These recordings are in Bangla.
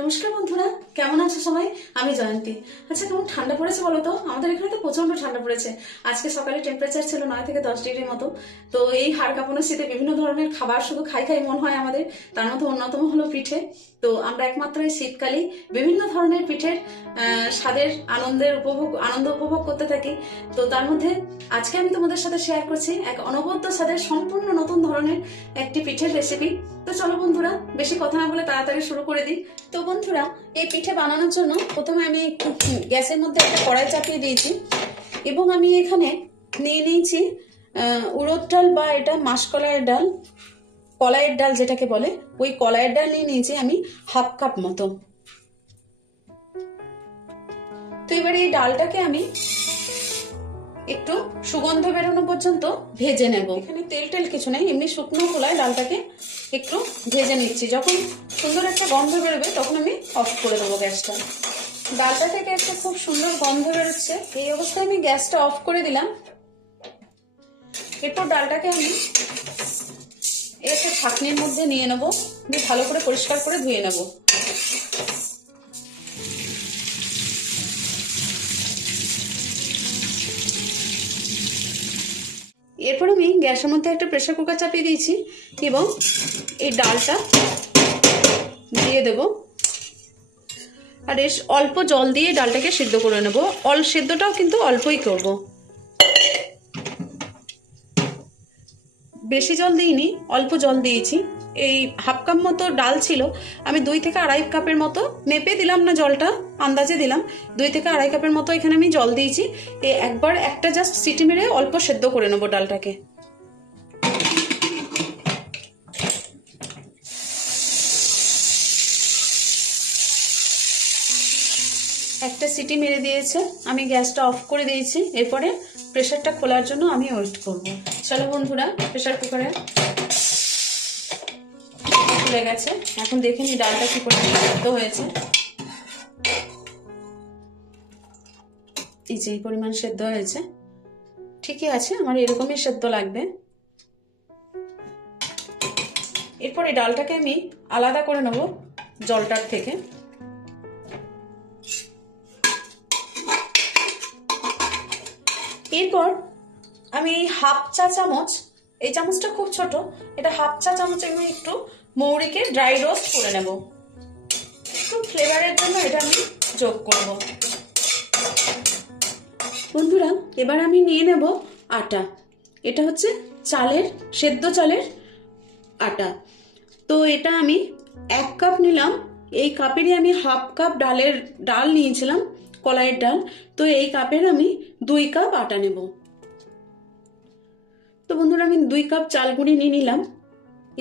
নমস্কার বন্ধুরা, কেমন আছো সবাই? আমি জয়ন্তী। আচ্ছা কেমন ঠান্ডা পড়েছে বলো তো? আমাদের এখানে তো প্রচণ্ড ঠান্ডা পড়েছে। আজকে সকালে টেম্পারেচার ছিল নয় থেকে দশ ডিগ্রির মতো। তো এই হাড় কাঁপানোর শীতে বিভিন্ন ধরনের খাবার শুধু খাই খাই মন হয় আমাদের। তার মধ্যে অন্যতম হলো পিঠে। তো আমরা একমাত্র এই শীতকালেই বিভিন্ন ধরনের পিঠের স্বাদের আনন্দের উপভোগ, আনন্দ উপভোগ করতে থাকি। তো তার মধ্যে আজকে আমি তোমাদের সাথে শেয়ার করছি এক অনবদ্য স্বাদের সম্পূর্ণ নতুন ধরনের একটি পিঠের রেসিপি তো চলো বন্ধুরা, বেশি কথা না বলে তাড়াতাড়ি শুরু করে দিই। তো বন্ধুরা, এই পিঠে বানানোর জন্য প্রথমে আমি গ্যাসের মধ্যে একটা কড়াই চাপিয়ে দিয়েছি এবং আমি এখানে নিয়ে নিয়েছি উড়দ ডাল বা এটা মাসকলাইয়ের ডাল, কলাইয়ের ডাল যেটাকে বলে, ওই কলাইয়ের ডাল নিয়ে নিয়েছি আমি হাফ কাপ মতো। তো এবারে এই ডালটাকে আমি একটু সুগন্ধ বেরোনো পর্যন্ত ভেজে নেব। এখানে তেল টেল কিছু নেই, এমনি শুকনো খোলায় ডালটাকে একটু ভেজে নিচ্ছি। যখন সুন্দর একটা গন্ধ বেরোবে, তখন আমি অফ করে দেবো গ্যাসটা। ডালটা থেকে একটা খুব সুন্দর গন্ধ বেরোচ্ছে। এই অবস্থায় আমি গ্যাসটা অফ করে দিলাম। এরপর ডালটাকে আমি একটা ছাকনির মধ্যে নিয়ে নেব। দিয়ে ভালো করে পরিষ্কার করে ধুয়ে নেব। গ্যাসের মধ্যে একটা প্রেসার কুকার চাপিয়ে দিয়েছি এবং এই ডালটা দিয়ে দেব। আর এর অল্প জল দিয়ে ডালটাকে সিদ্ধ করে নেব। অল সেদ্ধটাও কিন্তু অল্পই করব। বেশি জল দিইনি, অল্প জল দিয়েছি। এই হাফ কাপ মতো ডাল ছিল, আমি দুই থেকে আড়াই কাপের মতো মেপে দিলাম না জলটা, আন্দাজে দিলাম। দুই থেকে আড়াই কাপের মতো এখানে আমি জল দিয়েছি। এই একবার একটা জাস্ট সিটি মেরে অল্প সেদ্ধ করে নেব ডালটাকে। একটা সিটি মেরে দিয়েছে, আমি গ্যাসটা অফ করে দিয়েছি, এরপরে প্রেশারটা খোলার জন্য আমি ওয়েট করব। চলো বন্ধুরা প্রেশার কুকারে খুলে গেছে। এখন দেখে নি ডালটা কি করে সেদ্ধ হয়েছে। এই যে এই পরিমাণ সেদ্ধ হয়েছে। ঠিকই আছে, আমার এরকমই সেদ্ধ লাগবে। এরপরে ডালটাকে আমি আলাদা করে নেব জলটার থেকে। আমি হাফ চা চামচ, এই চামচটা খুব ছোট, এটা হাফ চা চামচ আমি একটু মৌরিকে ড্রাই রোস্ট করে নেব। একটু ফ্লেভারের জন্য এটা আমি যোগ করব। বন্ধুরা, এবার আমি নিয়ে নেব আটা। এটা হচ্ছে চালের, সেদ্ধ চালের আটা। তো এটা আমি এক কাপ নিলাম। এই কাপেরই আমি হাফ কাপ ডালের ডাল নিয়েছিলাম, কলাইয়ের ডাল। তো এই কাপের আমি দুই কাপ আটা নেব। তো বন্ধুরা, আমি দুই কাপ চাল গুঁড়ি নিয়ে নিলাম।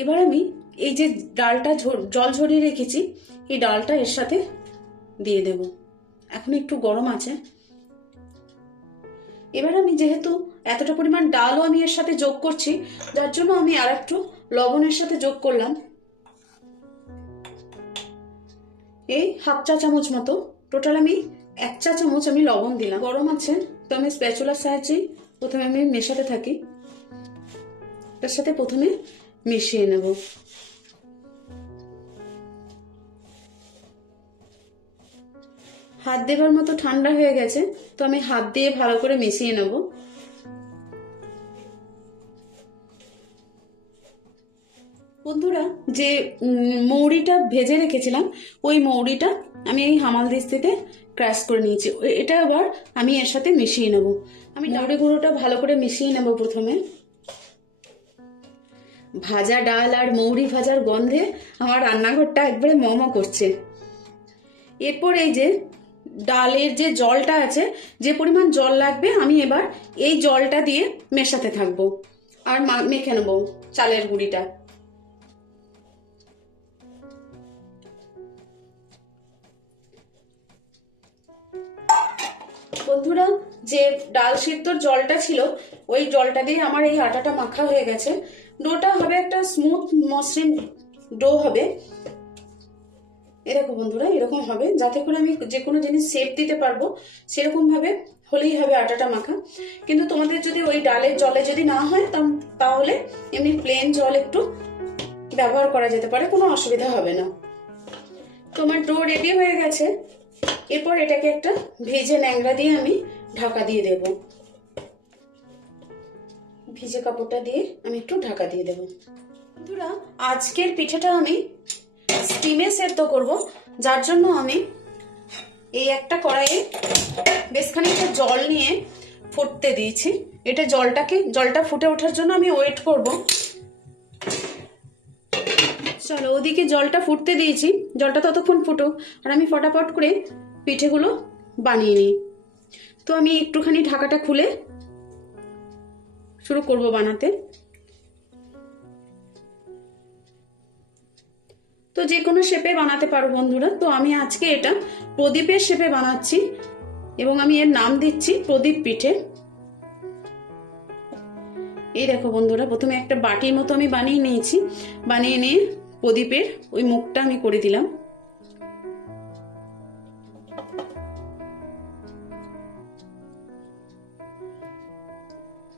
এবার আমি এই যে ডালটা জল ঝরিয়ে রেখেছি, এই ডালটা এর সাথে দিয়ে দেব। এখন একটু গরম আছে। এবার আমি যেহেতু এতটা পরিমাণ ডালও আমি এর সাথে যোগ করছি, যার জন্য আমি আর একটু লবণের সাথে যোগ করলাম। এই হাফ চা চামচ মতো, টোটাল আমি এক চা চামচ আমি লবণ দিলাম। গরম আছে, তো আমি স্প্যাচুলার সাহায্যে প্রথমে আমি মেশাতে থাকি। তার সাথে প্রথমে মিশিয়ে নেব। হাত দেবার মতো ঠান্ডা হয়ে গেছে তো আমি হাত দিয়ে ভালো করে মিশিয়ে নেব। বন্ধুরা যে মৌরিটা ভেজে রেখেছিলাম ওই মৌরিটা আমি এই হামাল দিস্তিতে ক্র্যাশ করে নিয়েছি। এটা আবার আমি এর সাথে মিশিয়ে নেব। আমি মৌরি গুঁড়োটা ভালো করে মিশিয়ে নেব প্রথমে। ভাজা ডাল আর মৌরি ভাজার গন্ধে আমার রান্নাঘরটা একবারে মম করছে। এরপর এই যে ডালের যে জলটা আছে, যে পরিমাণ জল লাগবে, আমি এবার এই জলটা দিয়ে মেশাতে থাকব। আর মেখে নেব চালের গুঁড়িটা। বন্ধুরা, যে ডাল সিদ্ধর জলটা ছিল, ওই জলটা দিয়ে আমার এই আটাটা মাখা হয়ে গেছে। ডোটা হবে একটা স্মুথ মসৃণ ডো হবে। এরকম বন্ধুরা, এরকম হবে। যাতে করে আমি যে কোনো জিনিস শেপ দিতে পারব সেরকম ভাবে হলেই হবে আটাটা মাখা। কিন্তু তোমাদের যদি ওই ডালের জলে যদি না হয় তাহলে এমনি প্লেন জল একটু ব্যবহার করা যেতে পারে, কোনো অসুবিধা হবে না। তোমার ডো রেডি হয়ে গেছে। এরপর এটাকে একটা ভেজে ন্যাংরা দিয়ে আমি ঢাকা দিয়ে দেব। ভিজে কাপড়টা দিয়ে আমি একটু ঢাকা দিয়ে দেব। বন্ধুরা, আজকের পিঠাটা আমি স্টিমে সেদ্ধ করব। যার জন্য আমি এই একটা কড়াইয়ে বেশ খানিকটা জল নিয়ে ফুটতে দিয়েছি। এটা জলটাকে, জলটা ফুটে ওঠার জন্য আমি ওয়েট করব। চলো, ওদিকে জলটা ফুটতে দিয়েছি। জলটা ততক্ষণ ফুটো আর আমি ফটাফট করে পিঠেগুলো বানিয়ে নিই। তো আমি একটুখানি ঢাকাটা খুলে শুরু করব বানাতে। তো যে কোনো শেপে বানাতে পারো বন্ধুরা। তো আমি আজকে এটা প্রদীপের শেপে বানাচ্ছি এবং আমি এর নাম দিচ্ছি প্রদীপ পিঠে। এই দেখো বন্ধুরা, প্রথমে একটা বাটির মতো আমি বানিয়ে নিয়েছি। বানিয়ে নিয়ে প্রদীপের ওই মুখটা আমি করে দিলাম।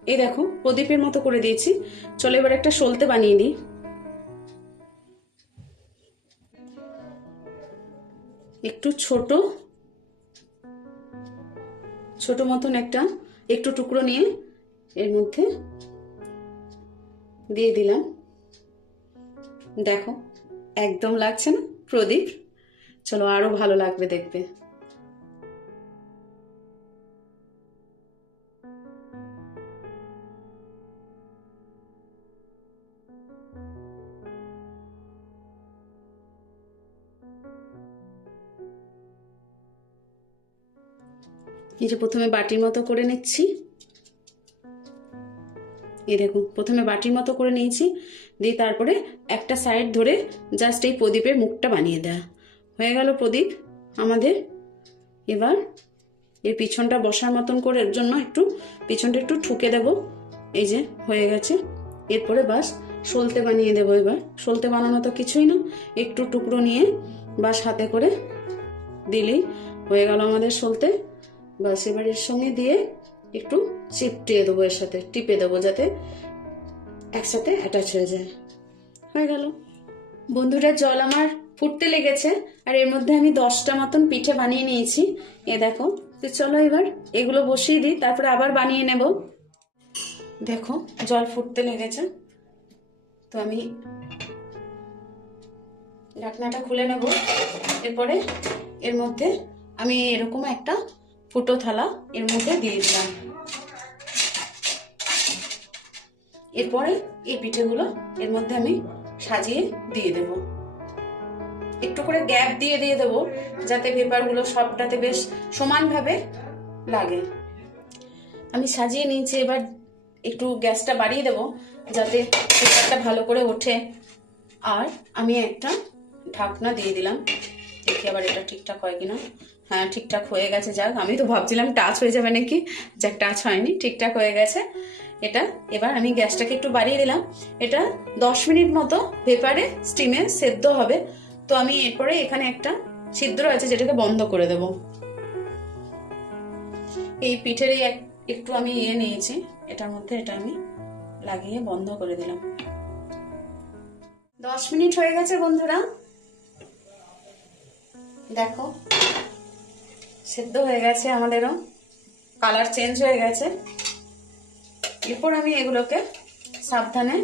এই দেখো, প্রদীপের মতো করে দিয়েছি। চলো এবার একটা সলতে বানিয়ে নিই। একটু ছোট ছোট মতন একটা, একটু টুকরো নিয়ে এর মধ্যে দিয়ে দিলাম। দেখো, একদম লাগছে না প্রদীপ? চলো আরও ভালো লাগবে দেখবে এই যে প্রথমে বাটির মতো করে নিচ্ছি। এই দেখুন, প্রথমে বাটির মতো করে নিয়েছি, দিয়ে তারপরে একটা সাইড ধরে জাস্ট এই প্রদীপের মুখটা বানিয়ে দেয়া। হয়ে গেল প্রদীপ, আমাদের এবার এর পিছনটা বসার মতন করে জন্য একটু পিছনটা একটু ঠুকে দেব। এই যে, হয়ে গেছে। এরপরে বাস সলতে বানিয়ে দেবো এবার। সলতে বানানো তো কিছুই না, একটু টুকরো নিয়ে বাস হাতে করে দিলেই হয়ে গেল আমাদের সলতে। বাস এবার এর সঙ্গে দিয়ে একটু চিপটিয়ে দেবো এর সাথে, টিপে দেবো যাতে একসাথে অ্যাটাচ হয়ে যায়। হয়ে গেল। বন্ধুরা, জল আমার ফুটতে লেগেছে আর এর মধ্যে আমি দশটা মতন পিঠে বানিয়ে নিয়েছি। এ দেখো, তো চলো এবার এগুলো বসিয়ে দিই, তারপরে আবার বানিয়ে নেব। দেখো, জল ফুটতে লেগেছে। তো আমি ঢাকনাটা খুলে নেব। এরপরে এর মধ্যে আমি এরকম একটা ফুটো থালা এর মধ্যে দিয়ে দিলাম। এরপরে এই পিঠেগুলো এর মধ্যে আমি সাজিয়ে দিয়ে দেব। একটু করে গ্যাপ দিয়ে দিয়ে দেবো যাতে পেপারগুলো সবটাতে বেশ সমানভাবে লাগে। আমি সাজিয়ে নিয়েছি, এবার একটু গ্যাসটা বাড়িয়ে দেবো যাতে পেপারটা ভালো করে ওঠে। আর আমি একটা ঢাকনা দিয়ে দিলাম। দেখি আবার এটা ঠিকঠাক হয় কিনা। হ্যাঁ ঠিকঠাক হয়ে গেছে, যাক, আমি তো ভাবছিলাম টাচ হয়ে যাবে নাকি। যাক টাচ হয়নি, ঠিকঠাক হয়ে গেছে। এটা, এবার আমি গ্যাসটাকে একটু বাড়িয়ে দিলাম। এটা দশ মিনিট মতো পেপারে স্টিমে সেদ্ধ হবে। তো আমি এরপরে এখানে একটা ছিদ্র আছে, যেটাকে বন্ধ করে দেব। এই পিঠের এই এক- একটু আমি ইয়ে নিয়েছি। এটার মধ্যে এটা আমি লাগিয়ে বন্ধ করে দিলাম। দশ মিনিট হয়ে গেছে, বন্ধুরা। দেখো সেদ্ধ হয়ে গেছে আমাদেরও। কালার চেঞ্জ হয়ে গেছে। এরপর আমি এগুলোকে সাবধানে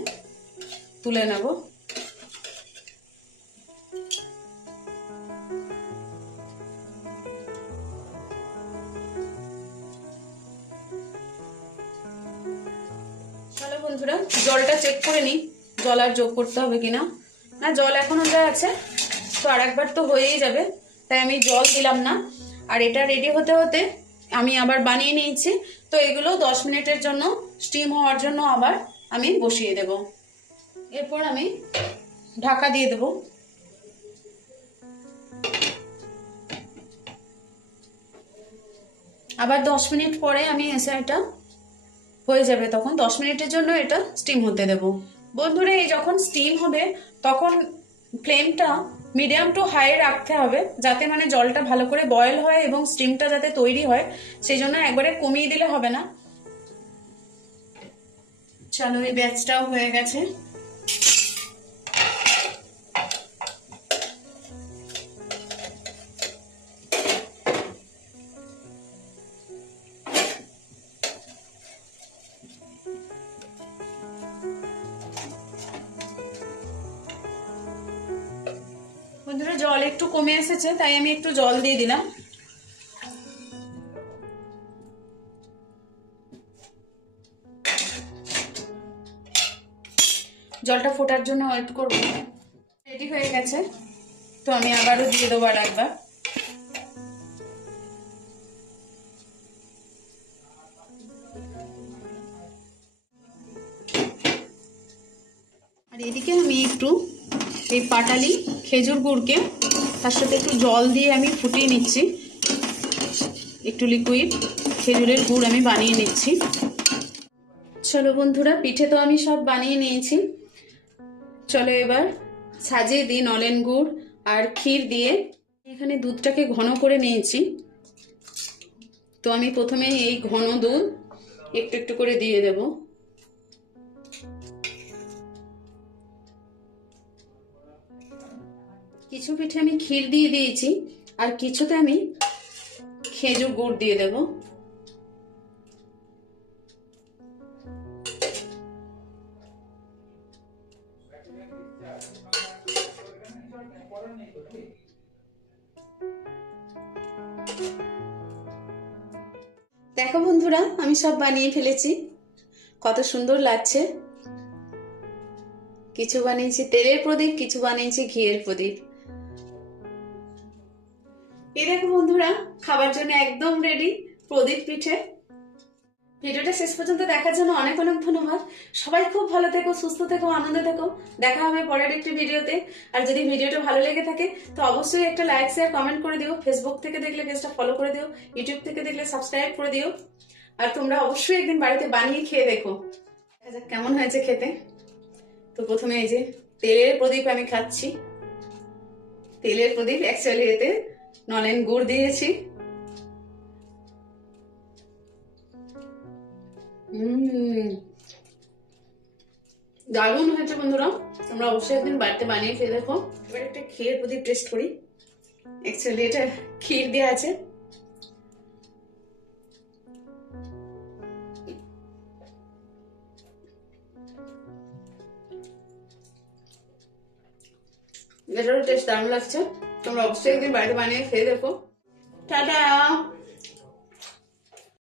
তুলে নেব। বন্ধুরা, জলটা চেক করে নিই, জল আর যোগ করতে হবে কিনা। না, জল এখনও যা আছে, তো আর একবার তো হয়েই যাবে। তাই আমি জল দিলাম না। আর এটা রেডি হতে হতে আমি আবার বানিয়ে নিয়েছি। তো এগুলো দশ মিনিটের জন্য স্টিম হওয়ার জন্য আবার আমি বসিয়ে দেব। এরপর আমি ঢাকা দিয়ে দেব। আবার দশ মিনিট পরে আমি এসে এটা হয়ে যাবে, তখন দশ মিনিটের জন্য এটা স্টিম হতে দেব। বন্ধুরা, এই যখন স্টিম হবে, তখন ফ্লেমটা মিডিয়াম টু হাই রাখতে হবে, যাতে মানে জলটা ভালো করে বয়েল হয় এবং স্টিমটা যাতে তৈরি হয় সেই জন্য একবারে কমিয়ে দিলে হবে না। চলো, এই ব্যাচটাও হয়ে গেছে। একটু কমে এসেছে, তাই আমি একটু জল দিয়ে দিলাম। জলটা ফোটার জন্য ওয়েট করব। রেডি হয়ে গেছে, তো আমি আবারও দিয়ে দেবো আর একবার। আর এদিকে আমি একটু এই পাটালি খেজুর গুড়কে তার সাথে একটু জল দিয়ে আমি ফুটিয়ে নিচ্ছি। একটু লিকুইড খেজুরের গুড় আমি বানিয়ে নিচ্ছি। চলো বন্ধুরা, পিঠে তো আমি সব বানিয়ে নিয়েছি। চলো এবার সাজিয়ে দিই নলেন গুড় আর ক্ষীর দিয়ে। এখানে দুধটাকে ঘন করে নিয়েছি। তো আমি প্রথমে এই ঘন দুধ একটু একটু করে দিয়ে দেবো। কিছু পিঠে আমি ক্ষীর দিয়ে দিয়েছি, আর কিছুতে আমি খেজুর গুড় দিয়ে দেব। দেখো বন্ধুরা, আমি সব বানিয়ে ফেলেছি। কত সুন্দর লাগছে। কিছু বানিয়েছি তেলের প্রদীপ, কিছু বানিয়েছি ঘিয়ের প্রদীপ। এই দেখো বন্ধুরা, খাবার জন্য একদম রেডি প্রদীপ পিঠে। ভিডিওটা শেষ পর্যন্ত দেখার জন্য অনেক অনেক ধন্যবাদ। সবাই খুব ভালো থেকো, সুস্থ থেকো, আনন্দে থেকো। দেখা হবে পরের একটি ভিডিওতে। আর যদি ভিডিওটা ভালো লেগে থাকে, তো অবশ্যই একটা লাইক শেয়ার কমেন্ট করে দিও। ফেসবুক থেকে দেখলে পেজটা ফলো করে দিও। ইউটিউব থেকে দেখলে সাবস্ক্রাইব করে দিও। আর তোমরা অবশ্যই একদিন বাড়িতে বানিয়ে খেয়ে দেখো। কেমন হয়েছে খেতে। তো প্রথমে এই যে তেলের প্রদীপ আমি খাচ্ছি। তেলের প্রদীপ অ্যাকচুয়ালি এতে নলেন গুড় দিয়েছি। দারুণ হয়েছে বন্ধুরা, তোমরা অবশ্যই একদিন বাড়িতে বানিয়ে খেয়ে দেখো। এবার একটা টেস্ট করি। অ্যাকচুয়ালি এটা ক্ষীর দেওয়া আছে। এটারও টেস্ট দারুণ লাগছে। তোমরা অবশ্যই একদিন বাড়িতে বানিয়ে খেয়ে দেখো। টাটা।